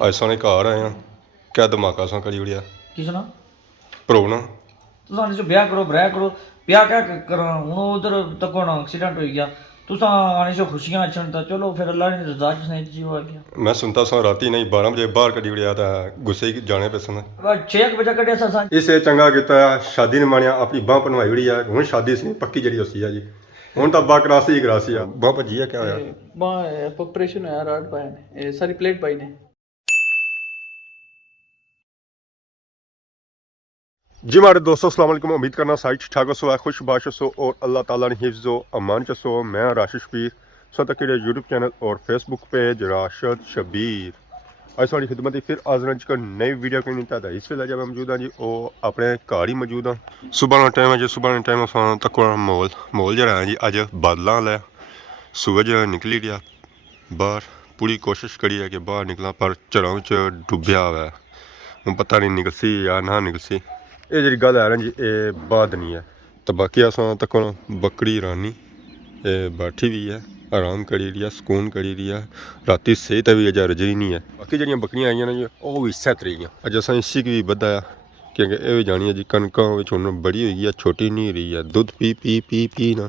असां ने घर आए हैं क्या धमाका असां करी उड़िया किस ना भरो ना तुसा ने जो ब्याह करो ब्याह करो ब्याह क्या करा हूँ उधर तक होना एक्सीडेंट हो गया तुसा आने से खुशियां अचन तो चलो फिर अल्लाह ने रजा च नहीं जी हो गया मैं सुनता सा राती नहीं 12 बजे बाहर करी उड़िया था गुस्से ही जाने पे सन 6 बजे कटिया सा इसे चंगा किता शादी ने मानिया अपनी बांह बनवाई उड़ी है हुण शादी सी पक्की जड़ी होसी है जी हुण तो बाह करासी ही करासी है बांह भजी है क्या होया ऑपरेशन है राड पाए ने सारी प्लेट पाई ने जी हमारे दोस्तों अस्सलाम वालेकुम उम्मीद करना सारी ठीक ठाक हो खुश बाश हो और अल्लाह ताला ने हिफ्ज़ो अमान चसो मैं राशिद शबीर सो तक यूट्यूब चैनल और फेसबुक पेज राशिद शबीर आज सारी खिदमत फिर हाज़िर जी नई वीडियो कहीं नहीं इस वेले जब मौजूद हाँ जी वो अपने घर ही मौजूद हाँ सुबह का टाइम है जी सुबह के टाइम तक माहौल जरा है जी अज बादलों वाला सूरज निकली गया बाहर पूरी कोशिश करी है कि बाहर निकला पर झड़ों डुब्बिया हुआ है हूँ पता नहीं निकलसी या ना निकलसी ये जी गल है ना जी ये बाद नहीं है तो बाकी अस तक बकरी रानी बैठी भी है आराम करी रही है सुकून करी रही है राती सेहत भी अजा रजरी नहीं है बाकी जी बकरियां आई ना जी वह भी इस्सै तरीके अज अस इसी की भी बधाया क्योंकि ये भी जानी है जी कनकों हूँ बड़ी हुई है छोटी नहीं रही है दुध पी पी पी पी ना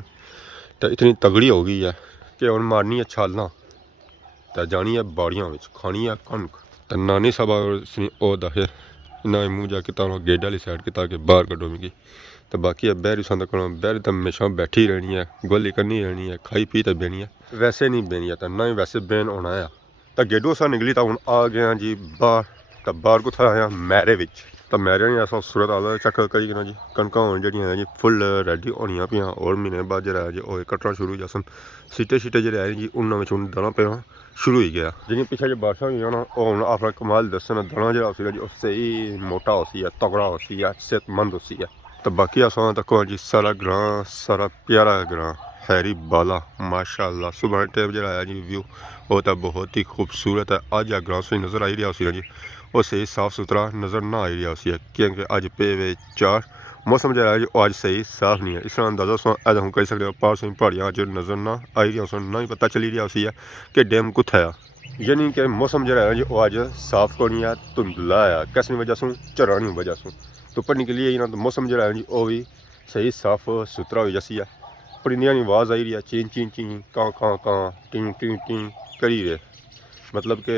तो इतनी तगड़ी हो गई है कि हूँ मारनी है छालां तो जानी है बाड़ियां खानी है कनक तो नानी साहब ओ दसे ना मूँह जाके तां गेड वाली साइड किता कि बाहर कड्डो मिगी तो बाकी है बहरी संद को बहरी तो हमेशा बैठी रहनी है गोली करनी रहनी है खाई पी तो बेनी है वैसे नहीं बेनी है तो ना ही वैसे बेन होना है तो गेडो सा निकली तो हूँ आ गया जी बाहर तो बाहर कुछ आया मैरे विच तो मैरे ने अस सूरत आला चेक करी ना जी कनक होन जड़ियां जी फुल रेडी होनियां पियां और महीने बाद जरा जी ओए कट्टना शुरू हो सन सीटे शीटे जो है जी उन्होंने में दाना पे शुरू हो गया जिन्हें पिछले जो बारिश हुई ना हूँ अपना कमाल दसन दाना जो जी सही मोटा होसी है तगड़ा होसी है सेहतमंद होसी है तो बाकी अस तक जी सारा ग्रां सारा प्यारा ग्रां हैरी बाला माशाअल्लाह सुबह टाइम जो है जी व्यू वो तो बहुत ही खूबसूरत है अज ग्रां से नज़र आई रहा जी वो सही साफ सुथरा नज़र ना आई रहा है क्योंकि अज पे वे 4 मौसम जो है जी अज सही साफ नहीं है इस अंदाजा अज हम कही सकते पार से पहाड़ियाँ अज नज़र ना आई रही ना ही पता चली रहा है कि डैम कुछ है यानी कि मौसम जो है जी अज साफ को नहीं है धुंधला है किसी वजह से झरानी वजह से तो पर निकली है ना तो मौसम जो है जी वो भी सही साफ सुथरा हो जैसी है परिंदियां की आवाज़ आई रही है चीं चीं चीं कां कां कां टी टी टी करी रहे मतलब कि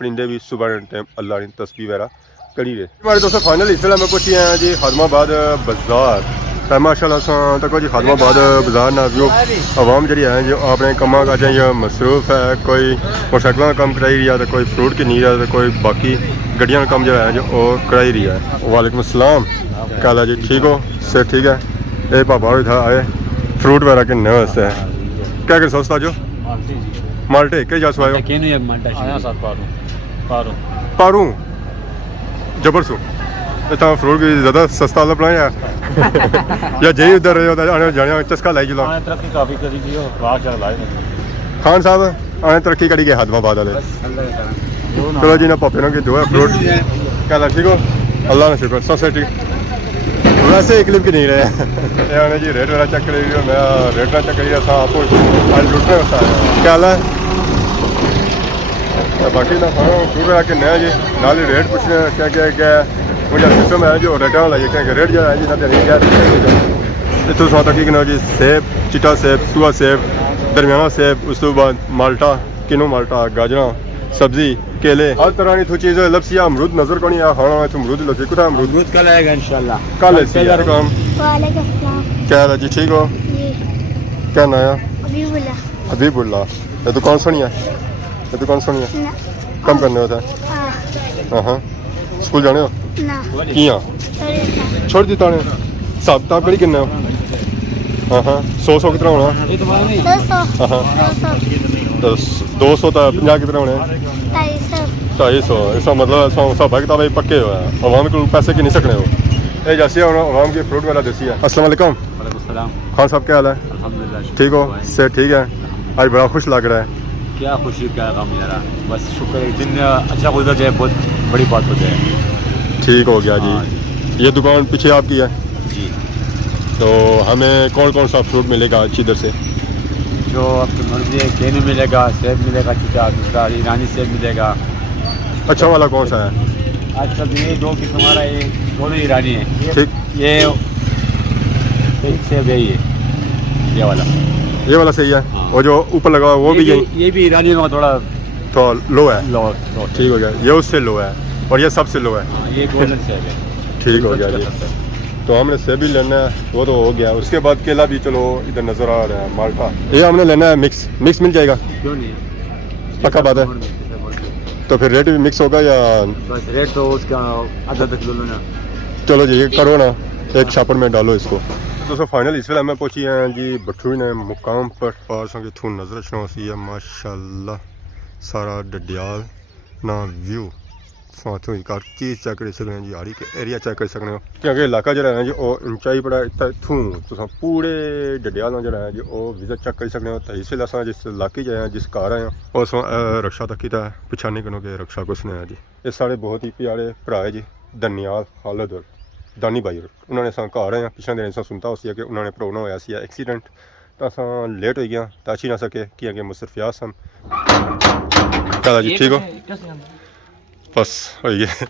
परिंदे भी सुबह टाइम अल्लाह ने तस्बीह वगैरह करी रहे हमारे दोस्तों फाइनल इस मैं पहुंचे हैं जी खादमाबाद बाजार तो माशाल्लाह तक जी खादमाबाद बाजार ना व्यू आवाम जी है जो अपने कमा काजें जो मसरूफ है कोई मोटरसाइकिलों का काम कराई रही है तो कोई फ्रूट की नीर है तो कोई बाकी गड्डियों का काम जो है जो वो कराई रही है वालेकुम अस्सलाम क्या हाल है जी ठीक हो से ठीक है ये पापा भी था आए फ्रूट वगैरह के नए वास्ते क्या कर सस्ता जो माल्टे के जा सवायो पारू जबर सो इतना फ्रूट की ज़्यादा सस्ता वाला अपना या जही उधर रहे जाने चस्का लाई चलो तरक्की काफ़ी करी थी खान साहब आने तरक्की करी गए खादमाबाद वाले चलो जी ना पापे ना कि दो है फ्रूट क्या ठीक हो अल्लाह ने शुक्र सबसे ठीक वैसे एक क्लिप की नहीं रहे जी रेट वाला चेक करी मैं रेट वाला चेक करी आपको आज लुटने क्या हाल है बाकी ना खाना फ्रूट वाला कि नया जी नाल ही रेट पूछने क्या क्या क्या मुझे सिस्टम है जो रेटा वाला क्या रेट जो है जी ना इतों सौ तक कि जी सेब चिट्टा सेब सूहा सेब दरमियाना सेब उस तो बाद माल्टा किनो माल्टा गाजरा सब्जी केले हर तरह की चीज़ लपसी अमरूद नजर को नहीं खाना है अमरूद लपसी कुछ अमरूद कल आएगा इंशाल्लाह कल काम क्या है जी ठीक हो क्या नाया हबीबुल्ला ये दुकान सुनी है ये दुकान सुनी है कम करने होता है हाँ स्कूल जाने हो किया छोड़ दी ताने साहब ताब कड़ी किन्ने हो हाँ 100 कितना होना हाँ 200 तो 50 कितने होने 250 इसका मतलब साहब किताब पक्के हुआ है अवाम को पैसे की नहीं सकने हो ये जैसे अवाम की फ्रूट वाला देसी है अस्सलाम वालेकुम खान साहब क्या हाल है अल्हम्दुलिल्लाह ठीक हो से ठीक है आज बड़ा खुश लग रहा है क्या खुशी क्या गम यार बस शुक्र है दिन अच्छा गुजर जाए बहुत बड़ी बात हो जाए ठीक हो गया जी ये दुकान पीछे आपकी है जी तो हमें कौन कौन सा फ्रूट मिलेगा इधर से जो आपकी मर्जी है केनू मिलेगा सेब मिलेगा चिटा दूसरा ईरानी सेब मिलेगा अच्छा वाला कौन सा है? अच्छा तो ये 2 पीस हमारा, ये दोनों ईरानी है। ठीक, ये एक से यही है, ये वाला। ये वाला सही है। हाँ। और जो ऊपर लगा हुआ वो भी यही ये भी ईरानी का थोड़ा तो लो है। लो। ठीक हो गया, ये उससे लो है और ये सबसे लो है। हाँ, ये गोल्डन से है। ठीक हो गया जी। तो हमने सेब भी लेना है, वो तो हो गया। उसके बाद केला भी चलो इधर नज़र आ रहा है, माल्टा। ये हमने लेना है मिक्स, मिक्स मिल जाएगा? क्यों नहीं? पक्का बात है। तो फिर रेट भी मिक्स होगा या? बस रेट तो उसका आधा तक लो ना। चलो जी, ये करो ना, एक छापर में डालो इसको। दोस्तों फाइनल इस वेले में पहुंची हैं जी बठूरी ने मुकाम पर। पास की थू नज़र छनौसी है माशाल्लाह, सारा डडियाल ना व्यू साथों ही कर चीज़ चेक कर सकते हैं जी, हारी के एरिया चेक कर सकते हो क्योंकि इलाका जो है जी वो ऊंचाई बड़ा इतू तो पूरे डडियाल जो है जी वो विजिट चेक कर सकते हो। तो इसलिए अस जिस इलाके जो है जिस घर आए हैं उस रक्षा तक किया पछाने करो कि रक्षा कुछ नहीं है जी। ये साढ़े बहुत ही प्यारे भरा है जी दनियाल खालिद और दानी भाई। उन्होंने घर आए हैं, पिछले दिन सुनता उसी कि उन्होंने प्रोग्राम होया सी एक्सीडेंट, तो अस लेट हो गया तो अच्छी ना सके कि मुसरफियास सन। चलो जी, ठीक हो? बस हो गया।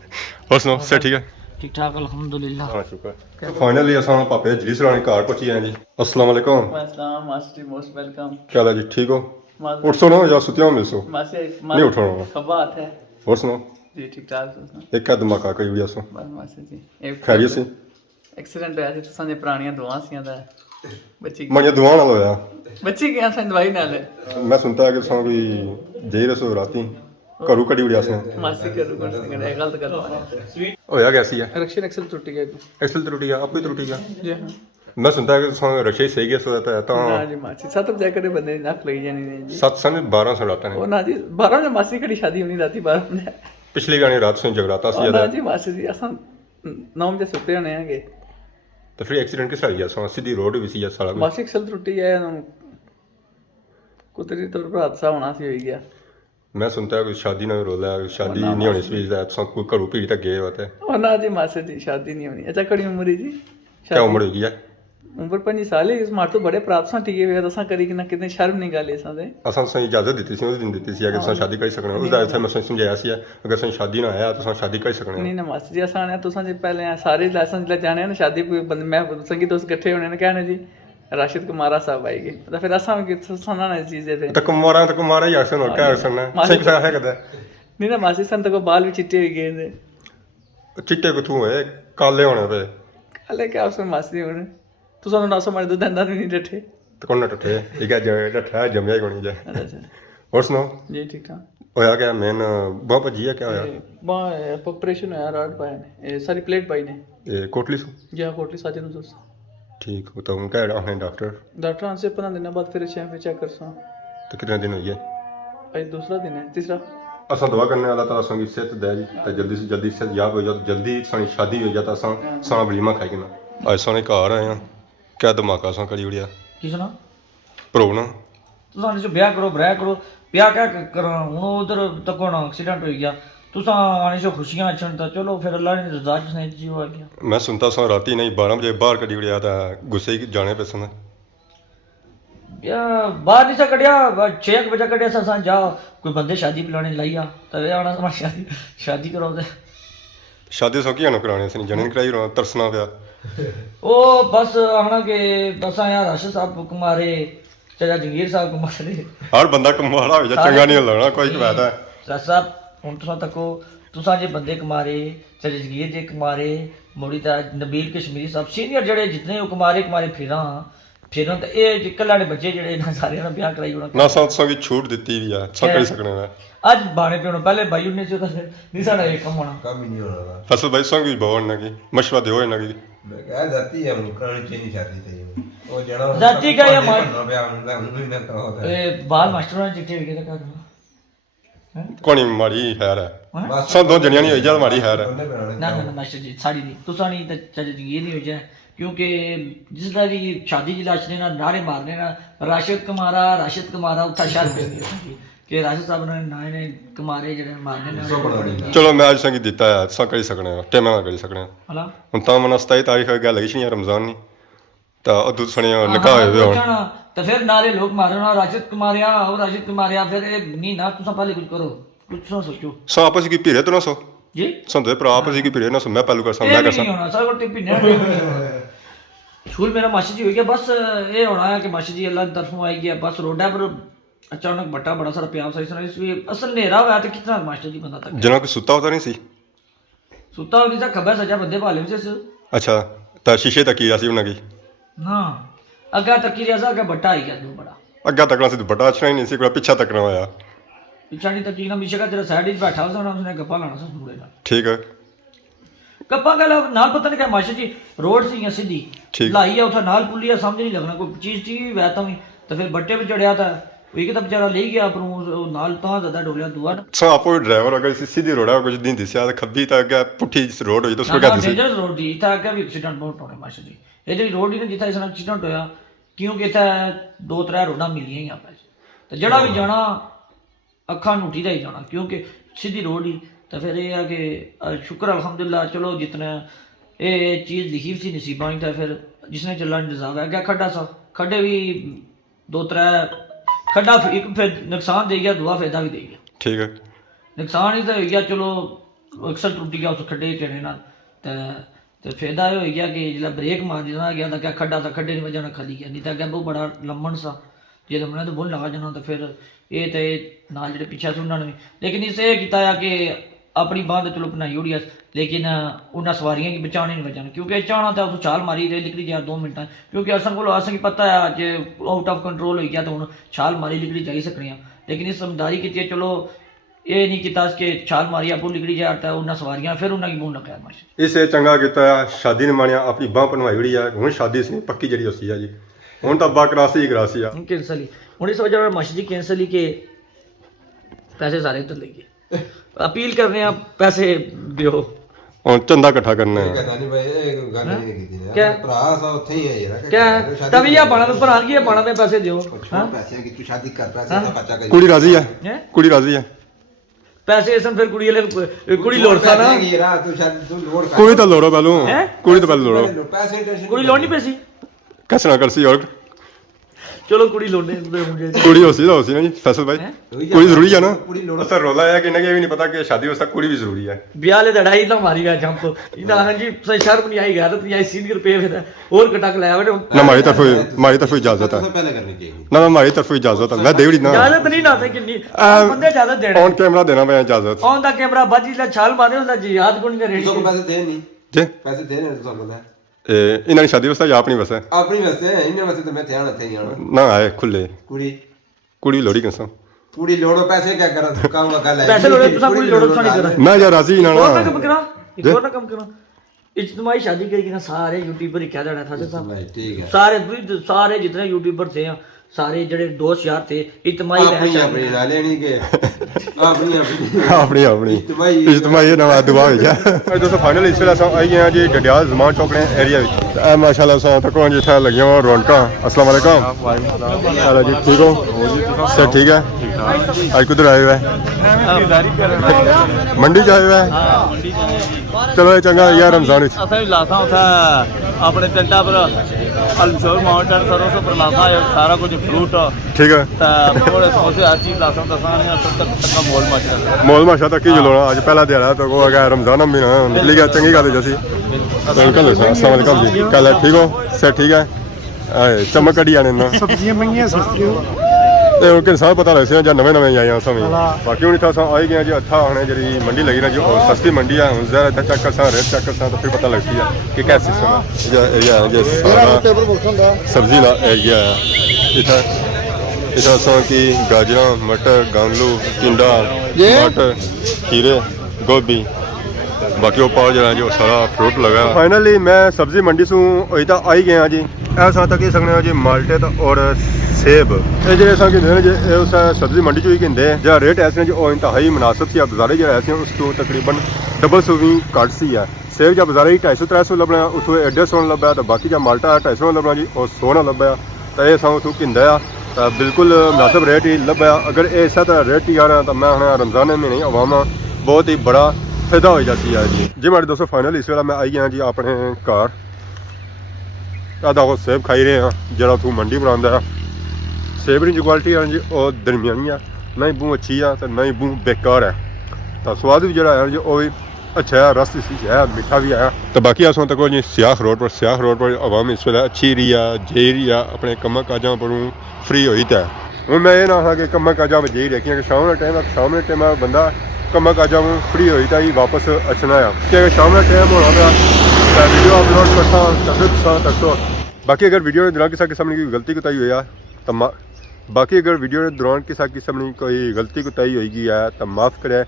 और सुनो से ठीक है? ठीक ठाक अल्हम्दुलिल्लाह। हाँ शुक्र। तो फाइनली अस पापे जलीस रानी घर पहुंची हैं जी। अस्सलाम वालेकुम। अस्सलाम मास्टर मोस्ट वेलकम। क्या हाल है जी, ठीक हो? मास्टर उठ सो ना या सुतिया हो मिलसो? नहीं उठना। खबात है और सुनो जी, ठीक ठाक तुसां? एक क्या धमाका करी हुई सो? बस मास्टर जी एक खैरियत से? एक्सीडेंट होया सी तुसां दे पुरानियां दुआं सियां दा बच्ची मड़िया दुआ नाल होया। बच्ची गया सन दवाई नाल मैं सुनता है कि तुसां कोई देर सो राती घरू कड़ी उड़िया से मासी करू कर सकदे गलत कर होया कैसी है? रक्षण एक्सल टूट गया एक्सल त्रुटि गया, आप भी त्रुटि गया। जी हां मैं सुनता है कि तुसां रक्षे सही गया सो जाता है तो ना जी मासी 7 बजे करे बंदे नख लगी जानी ने जी 7 से 12 से रात ओ ने। ना जी 12 में मासी कड़ी शादी होनी राती 12 बजे पिछली गानी रात से जगराता सी ना ज्यादा जी मासी जी असां 9 बजे सुते होने हैं तो फिर एक्सीडेंट किस तरह गया? सो सीधी रोड भी सी या सारा कुछ? मासी एक्सल टूटी है कुदरती तौर पर हादसा होना सी हो गया। मैं सुनता है कोई शादी ना रोला है, शादी नहीं होनी सी तुसां कोई घरू भीड़ तक गए होते। ओ ना जी मासी जी शादी नहीं होनी। अच्छा कड़ी उम्र है जी? क्या उम्र होगी है? उम्र 5 साल है। इस मार तो बड़े प्राप्त सा ठीक है दसा करी कि ना कितने शर्म नहीं गाले सा दे असां तुसां इजाजत दी सी उस दिन दी सी कि तुसां शादी कर सकने हो। उस दा मैं समझाया सी अगर तुसां शादी ना आया तुसां शादी कर सकने हो। नहीं ना मास्टर जी असां ने तुसां जे पहले सारे लाइसेंस ले जाने ना शादी कोई बंद मैं संगी दोस्त इकट्ठे होने ने कहने जी राशिद कुमारा साहब आएंगे तो फिर असां कि सुना ना चीजें थे तो कुमारा ही अक्सर और क्या अक्सर ना सही क्या है कदा नहीं ना मासी सन तो बाल भी चिट्टे हो गए थे चिट्टे को तू है काले होने पे काले क्या उसमें मासी होने तुसां ना समझ दो दंदा नहीं डठे तो कौन टठे ठीक है डठा जमया ही कोनी जाए। अच्छा और सुनो जी ठीक ठाक होया क्या मेन बहुत भजी है क्या होया? ऑपरेशन है राड पाए ने सारी प्लेट पाई ने ये कोटली सो जी हाँ कोटली साजन दोस्त ठीक हो तो उनका है डॉक्टर डॉक्टर हमसे 15 दिन बाद फिर चेक कर सो तो कितने दिन हो गए? आज दूसरा दिन है तीसरा असा दुआ करने वाला ताला संगी सेहत दे जी तो जल्दी से जल्दी सेहत याब हो जाए तो जल्दी सानी शादी हो जाता असा साना वलीमा खाई ना आज साने घर आए हैं क्या धमाका सा करी उड़िया की सुना प्रोग्राम तुसां जो ब्याह करो ब्याह क्या करा हुन उधर तक होना एक्सीडेंट हो गया तुसां आने से खुशियां अचन तो चलो फिर अल्लाह ने रजा च नहीं जी हो गया। मैं सुनता सा राती नहीं 12 बजे बाहर कड़ी उड़िया था गुस्से ही जाने पे समय या बाहर नहीं सा कटिया 6 बजे कटिया सा जाओ कोई बंदे शादी बुलाने लाइया तो वे आना समा शादी करो ते शादी सौ की कराने से जने कराई रहा तरसना पिया ओ बस आना के बस यार राशिद साहब कुमारे चाचा जंगीर साहब कुमारे हर बंदा कमाड़ा हो जा चंगा नहीं लगना कोई कहता है राशिद साहब हुन तुसां तको तुसां जे बंदे कुमारे चाचा जंगीर जे कुमारे मोड़ी दा नबील कश्मीरी साहब सीनियर जड़े जितने कुमारे फिरां तो ये कल्लाड़े बच्चे जड़े ना सारे ना ब्याह कराई होना ना साथ संगी छूट दी भी है सब कर सकने में आज बाणे पे होना पहले भाई उन्हें से नहीं साड़ा एक कम होना कम ही नहीं होना फसल भाई संगी बहुत ना की मशवरा दो ना की मैं कह जाती है मुकरानी चाहिए शादी चाहिए वो जना जाती का या मार ना बया उनका उनको ही ना कहो ए बाल मास्टर ने चिट्टे हो गए का कोनी मारी हैर है बस सब दो जनिया नहीं हो जा मारी हैर है ना मास्टर जी साड़ी नहीं तुसा नहीं तो चाचा जी ये नहीं हो जाए क्योंकि जिस तरह की शादी की लाश ने ना नारे मारने ना राशिद कुमारा उठा शर कि राशिद साहब ने नारे कुमारे जड़े मारने ना चलो मैं आज संगी दिता है सब कर सकने टाइम में कर सकने हला हुन ता मना 27 तारीख गल लगी नहीं रमजान नहीं तो अदू सुने निकाह होए हुए होन तो फिर नारे लोग मारना राशिद कुमारिया फिर नहीं ना तुसा पहले कुछ करो ਕੁਛ ਨਾ ਸੋਚੋ ਸੋ ਆਪਸ ਕੀ ਭੀਰੇ ਤੋਂ ਨਾ ਸੋ ਜੀ ਸੰਦੇ ਭਰਾ ਆਪਸ ਕੀ ਭੀਰੇ ਨਾ ਸੋ ਮੈਂ ਪਹਿਲੂ ਕਰ ਇਹ ਸਮਝਾ ਵੀ ਕਰ ਨਹੀਂ ਸਾ ਹੋਣਾ ਸਾਰਾ ਟਿੱਪੀ ਨਾ स्कूल मेरा मास्टर जी हो गया बस ये होना है कि मास्टर जी अल्लाह की तरफों आई गया बस रोड है पर अचानक बट्टा बड़ा सारा प्याज सा इस असल नेरा हुआ तो कितना मास्टर जी बंदा तक ਜਨਾ ਕੋਈ ਸੁੱਤਾ ਹੁੰਦਾ ਨਹੀਂ ਸੀ सुता होगी था खबर सजा बंदे भाले से ਅੱਛਾ ਤਾਂ ਸ਼ੀਸ਼ੇ ਤੱਕ ਹੀ ਸੀ ਉਹਨਾਂ ਦੀ हाँ अग्गा तक ही रहा अग्गा बट्टा आई गया दो बड़ा ਅੱਗਾ ਤੱਕਣਾ ਸੀ ਬੜਾ ਅੱਛਾ ਹੀ ਨਹੀਂ ਸੀ ਕੋਈ ਪਿੱਛਾ ਤੱਕਣਾ ਹੋਇਆ पिछाड़ी तक ना पीछे का तेरा साइड ही बैठा था ना उसने गप्पा लाना सा मुड़े ना ਠੀਕ ਹੈ गप्पा गल नाल पता नहीं क्या मास्टर जी रोड सी है सीधी ठीक। लाई है उठा नाल पुलिया समझ नहीं लगना कोई चीज थी वैता भी तो फिर बट्टे पे चढ़िया था वही कि तब बेचारा ले गया पर नाल तो ज्यादा डोलिया दुआ ਸੋ ਆਪੋ ਡਰਾਈਵਰ ਅਗਰ ਸਿੱਧੀ ਰੋੜਾ ਕੁਝ ਨਹੀਂ ਦਿਸਿਆ ਤਾਂ ਖੱਬੀ ਤਾਂ ਅੱਗੇ ਪੁੱਠੀ ਰੋਡ ਹੋਈ ਤਾਂ ਉਸ ਕੋ ਦਿਸੀ डेंजरस रोड थी इतना क्या भी एक्सीडेंट बहुत होने मास्टर जी ये जी रोड ही ना जितना इसना एक्सीडेंट होया क्योंकि इतना 2-3 रोडा मिलियां ही आप तो जड़ा भी जाना अखा नूठी का ही जाना क्योंकि सीधी रोड ही तो फिर यह है कि शुक्र अल्हम्दुलिल्लाह चलो जितना ये चीज़ लिखी सी नसीबा ही था फिर जिसने चलना निजाम है क्या खड्डा सा खड्डे भी 2-3 खड्डा एक फिर नुकसान दे गया दुआ फायदा भी दे गया ਠੀਕ ਹੈ नुकसान ही तो हो गया चलो अक्सर टूट गया उस खड्डे टेढ़े नाल ते फायदा ये हो गया कि जिला ब्रेक मार देना गया तो क्या खड्डा था खड्डे नहीं वजह खली गया नहीं तो अगर बहुत बड़ा लम्बन सा जे हमने तो बहुत लगा जाना तो फिर ये तो नाल जेह्ड़े पिछे से उन्होंने लेकिन इसे किया कि अपनी बांह तो चलो बनाई ओड़ी लेकिन उन्हें सवारियां की बचाने नहीं बचाना क्योंकि चाहना तो उस छाल मारी दे निकली जाए 2 मिनट क्योंकि असें पता है अज आउट ऑफ कंट्रोल हो गया तो हूँ छाल मारी निकली जाई सकनी लेकिन इस समझदारी की चलो ये नहीं किया कि छाल मारी आपको निकली जाए तो उन्हें सवारियां फिर उन्हें मूँह लगाया माशा ਇਸੇ ਚੰਗਾ ਕੀਤਾ ਸ਼ਾਦੀ ਨੇ ਮਾਣਿਆ ਆਪਣੀ ਬਾਹ ਪਨਵਾਈ ਜਿਹੜੀ ਆ ਹੁਣ ਸ਼ਾਦੀ ਸੀ ਪੱਕੀ ਜਿਹੜੀ ਹੋਸੀ ਆ ਜੀ ਹੁਣ ਤਾਂ ਬਾ ਕਰਾਸੀ ਕਰਾਸੀ ਆ कैंसल ही हूँ इस वजह माशा जी कैंसल ही के पैसे सारे उधर ले गए अपील करने पैसे दियो ਹੁਣ ਚੰਦਾ ਇਕੱਠਾ ਕਰਨਾ ਇਹ ਹੈ ਕਹਿੰਦਾ ਨਹੀਂ ਭਾਈ ਇਹ ਗੱਲ ਨਹੀਂ ਕੀਤੀ ਨੇ ਕਿਆ? ਭਰਾ ਸਾ ਉੱਥੇ ਹੀ ਹੈ ਯਾਰ क्या तभी या बना तो पर की बना में पैसे दियो हाँ? ਪੈਸੇ ਕਿ ਤੂੰ ਸ਼ਾਦੀ ਕਰ ਪੈਸੇ ਦਾ ਬੱਚਾ ਕਰ ਕੁੜੀ ਰਾਜ਼ੀ ਆ हैं? ਕੁੜੀ ਰਾਜ਼ੀ ਆ पैसे ऐसा फिर कुड़ी वाले कुड़ी लोड़ता ना ਤੂੰ ਸ਼ਾਦੀ ਤੂੰ ਲੋੜ ਕਰ ਕੁੜੀ ਤਾਂ ਲੋੜੋ ਪਹਿਲੋਂ ਹੈਂ? ਕੁੜੀ ਤਾਂ ਪਹਿਲੋਂ ਲੋੜੋ ਪੈਸੇ ਟੈਨਸ਼ਨ कुड़ी लोड़ नहीं पैसी ਕਸਣਾ ਕਰਸੀ ਔਰ चलो कुड़ी लोड़ने मुझे ਕੁੜੀ ਹੋਸੀ ਤਾਂ ਹੋਸੀ ਨਾ ਜੀ ਫੈਸਲ ਭਾਈ हैं? ਕੁੜੀ ਜ਼ਰੂਰੀ ਆ ਨਾ ਕੁੜੀ ਲੋੜ ਅਸਰ ਰੋਲਾ ਹੈ ਕਿ ਇਹਨਾਂ ਇਹ ਵੀ ਨਹੀਂ ਪਤਾ ਕਿ ਸ਼ਾਦੀ ਵਾਸਤੇ ਕੁੜੀ ਵੀ ਜ਼ਰੂਰੀ ਹੈ ब्याह ले लड़ाई ना मारी गया जंप इना हां जी सही शर्म नहीं आई गैरत नहीं आई सीनियर पे फिर और कटक ले आवे ਨਾ ਮਾਰੀ ਤਰਫੋਂ ਇਜਾਜ਼ਤ ਹੈ ਪਹਿਲੇ ਕਰਨੀ ਚਾਹੀਦੀ ਨਾ ਮਾਰੀ ਤਰਫੋਂ ਇਜਾਜ਼ਤ ਹੈ ਮੈਂ ਦੇਵੜੀ ਨਾ इजाजत नहीं ना थे किन्नी बंदे इजाजत देने ਔਨ ਕੈਮਰਾ ਦੇਣਾ ਮੈਂ ਇਜਾਜ਼ਤ ऑन दा कैमरा बाजी ला छाल मारे ਹੁੰਦਾ जी याद कोनी दे ਤੁਸੀਂ रेडी ਪੈਸੇ ਦੇ ਨਹੀਂ ਜੇ ਪੈਸੇ ਦੇ ਨਹੀਂ ਤੁਹਾਨੂੰ ਪਤਾ ਇਹਨਾਂ ਦੀ ਸ਼ਾਦੀ ਵਾਸਤੇ ਜਾਂ ਆਪਣੀ ਵਾਸਤੇ ਆਪਣੀ ਵਸੇ ਇਹਨੇ ਵਸੇ ਤਾਂ ਮੈਂ ਧਿਆਨ ਇੱਥੇ ਹੀ ਆਣਾ ਨਾ ਆਏ ਖੁੱਲੇ ਕੁੜੀ ਕੁੜੀ ਲੋੜੀ ਕਿਸਾ ਕੁੜੀ ਲੋੜੋ ਪੈਸੇ ਕਿਆ ਕਰਾਂ ਕੰਮ ਗੱਲ ਹੈ पैसे लोड़े तुसा कुड़ी लोड़ो तुसा नहीं करा ਮੈਂ ਜਾਂ ਰਾਜ਼ੀ ਨਾ और ना ਨਾ कम करा एक और ना कम करा इज्तिमाई शादी करेगी ना सारे यूट्यूबर ही क्या देना था साहब भाई ठीक है सारे जितने यूट्यूबर थे सारे जड़े दोस्त यार थे इज्तिमाई ਆਪਣੀ ਆਪਣੀ ਨਾ ਲੈਣੀ ਕਿ ਆਪਣੀ ਆਪਣੀ ਆਪਣੀ ਇਜਤਮਾਈ ਇਜਤਮਾਈ ਨਵਾਂ ਦੁਆ ਹੋ ਗਿਆ ਅੱਜ ਦੋਸਤੋ ਫਾਈਨਲ ਇਸ ਵੇਲੇ ਅਸੀਂ ਆਏ ਹਾਂ ਜੀ ਡਡਿਆਲ ਜ਼ਮਾਨ ਚੌਕੜੇ ਏਰੀਆ ਵਿੱਚ ਇਹ ਮਾਸ਼ਾਅੱਲਾ ਸਾਂ ਤੱਕ ਜਿੱਥੇ ਲੱਗੀਆਂ ਹੋਈਆਂ ਰੌਣਕਾਂ ਅਸਲਾਮ ਵਾਲੇਕਮ ਹਾਲਾ ਜੀ ਠੀਕ ਹੋ ਸਭ ਠੀਕ ਹੈ ਅੱਜ ਕਿੱਧਰ ਆਏ ਹੋਏ ਮੰਡੀ ਜਾਏ ਹੋਏ ਚਲੋ ਇਹ ਚੰਗਾ ਯਾਰ ਰਮਜ਼ਾਨ ਵਿੱਚ असें लासा उत्थै अपने टेंटा पर अलमशोर माउंटेन सरों पर लासा है सारा कुछ फ्रूट ਠੀਕ ਹੈ थोड़े समोसे हर चीज लासा दसा 70 तक मोल मच रहा है ਮੌਲ ਮਾਸ਼ਾ ਤੱਕ ਹੀ ਜਲੋਣਾ ਅੱਜ ਪਹਿਲਾ ਦਿਹਾੜਾ ਤਾਂ ਉਹ ਹੈਗਾ ਰਮਜ਼ਾਨ ਮਹੀਨਾ ਲਿਖਿਆ ਚੰਗੀ ਗੱਲ ਹੈ ਜੀ ਅੰਕਲ ਅਸਲਾਮ ਵਾਲੇਕਮ ਜੀ ਕੱਲ ਠੀਕ ਹੋ ਸੇ ਠੀਕ ਹੈ ਆਏ ਚਮਕ ਕੜੀ ਆਣੇ ਨਾ ਸਬਜ਼ੀਆਂ ਮਹਿੰਗੀਆਂ ਸਸਤੀਆਂ ਤੇ ਉਹ ਕਿਸਾਨ ਪਤਾ ਲੱਗ ਸੀ ਜਾਂ ਨਵੇਂ ਨਵੇਂ ਆਏ ਆ ਸਮੇਂ ਬਾਕੀ ਹੁਣ ਇੱਥਾ ਆਈ ਗਿਆ ਜੀ ਅੱਥਾ ਹੁਣੇ ਜਿਹੜੀ ਮੰਡੀ ਲੱਗੀ ਨਾ ਜੋ ਸਸਤੀ ਮੰਡੀ ਆ ਹੁਣ ਜ਼ਰਾ ਇੱਥੇ ਚੈੱਕ ਕਰਸਾਂ ਰੇਟ ਚੈੱਕ ਕਰਸਾਂ ਤਾਂ ਫਿਰ ਪਤਾ ਲੱਗਦੀ ਆ ਕਿ ਕਿਆ ਸਿਸਟਮ ਹੈ ਜਾਂ ਏਰੀਆ ਜੇ ਸਾਰਾ ਸਬਜ਼ੀ ਦਾ ਏਰੀਆ ਹੈ ਇੱਥਾ ਸੋ ਕਿ ਗਾਜਰਾਂ ਮਟਰ ਗਾਂਗਲੂ ਟਿੰਡਾ ਟਮਾਟਰ ਖੀਰੇ ਗੋਭੀ ਬਾਕੀ ਉਹ ਪਾਲ ਜਿਹੜਾ ਜੋ ਸਾਰਾ ਫਰੂਟ ਲਗਾ ਫਾਈਨਲੀ ਮੈਂ ਸਬਜ਼ੀ ਮੰਡੀ ਤੋਂ ਅਜੇ ਤਾਂ ਆਈ ਗਿਆ ਜੀ ਇਹ ਸਾਥ ਤੱਕ ਸਕਣੇ ਹੋ ਜੀ ਮਾਲਟੇ ਤਾਂ ਔਰ ਸੇਬ ਇਹ ਜਿਹੜੇ ਸਾਂ ਕਿ ਨੇ ਜੇ ਉਸ ਸਬਜ਼ੀ ਮੰਡੀ ਚੋਂ ਹੀ ਕਹਿੰਦੇ ਜਿਹੜਾ ਰੇਟ ਐਸੇ ਨੇ ਜੋ ਉਹ ਇੰਤਹਾਈ ਮੁਨਾਸਬ ਸੀ ਆ ਬਾਜ਼ਾਰੇ ਜਿਹੜਾ ਐਸੇ ਉਸ ਤੋਂ ਤਕਰੀਬਨ ਡਬਲ ਸੋ ਵੀ ਘੱਟ ਸੀ ਆ ਸੇਬ ਜਾਂ ਬਾਜ਼ਾਰੇ 250-300 ਲੱਭਣਾ ਉੱਥੋਂ 150 ਲੱਭਿਆ ਤਾਂ ਬਾਕੀ ਜਾਂ ਮਾਲਟਾ 250 ਲੱਭਣਾ ਜੀ ਉਹ 100 ਲੱਭਿਆ ਤਾਂ ਇਹ ਸਾਂ ਉੱਥੋਂ ਕਿੰਦਾ ਆ ਤਾਂ ਬਿਲਕੁਲ ਮੁਨਾਸਬ ਰੇਟ ਹੀ ਲੱਭਿਆ ਅਗਰ ਇਹ ਇਸੇ ਤਰ੍ਹਾਂ ਰੇਟ ਹੀ ਆ ਰਿਹਾ ਤਾਂ ਮੈਂ ਹੁਣ ਰਮਜ਼ਾਨ ਮਹੀਨੇ ਆਵਾਮਾਂ ਬਹੁਤ ਹੀ ਬੜਾ फायदा हो जाती है जी मेरे दोस्तों फाइनल इस वेला मैं आई गया जी अपने घर आधा को सेब खाई रहे हैं जरा तू मंडी बनाता है सेब की क्वालिटी है जी और दरमियानी है ना ही बूह अच्छी है तो ना ही बूह बेकार है। तो स्वाद भी जरा है जो वो भी अच्छा है, रस सी है, मीठा भी है। तो बाकी अस तक जी सियाख रोड पर आवाम इस वेले अच्छी रही है, जे रही है, अपने कम्मा काजा पर फ्री होई तो हूँ मैं ये ना हाँ कि कम्मा काजा में जे रही है, क्योंकि शाम के टाइम बंदा कम्मा काजा में फ्री होई तो ही वापस अचना है, क्योंकि शाम का टाइम होना तो वीडियो अपलोड करता तकसो। बाकी अगर वीडियो के दौरान किसी की गलती कोताही हुई है तो बाकी अगर वीडियो के दौरान किसी किस्म की कोई गलती कोताही होगी है तो माफ़ करे।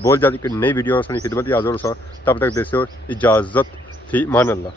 बहुत ज़्यादा नई वीडियो खिदमत हाज़िर हो, तब तक देसो इजाज़त फी मान अल्लाह।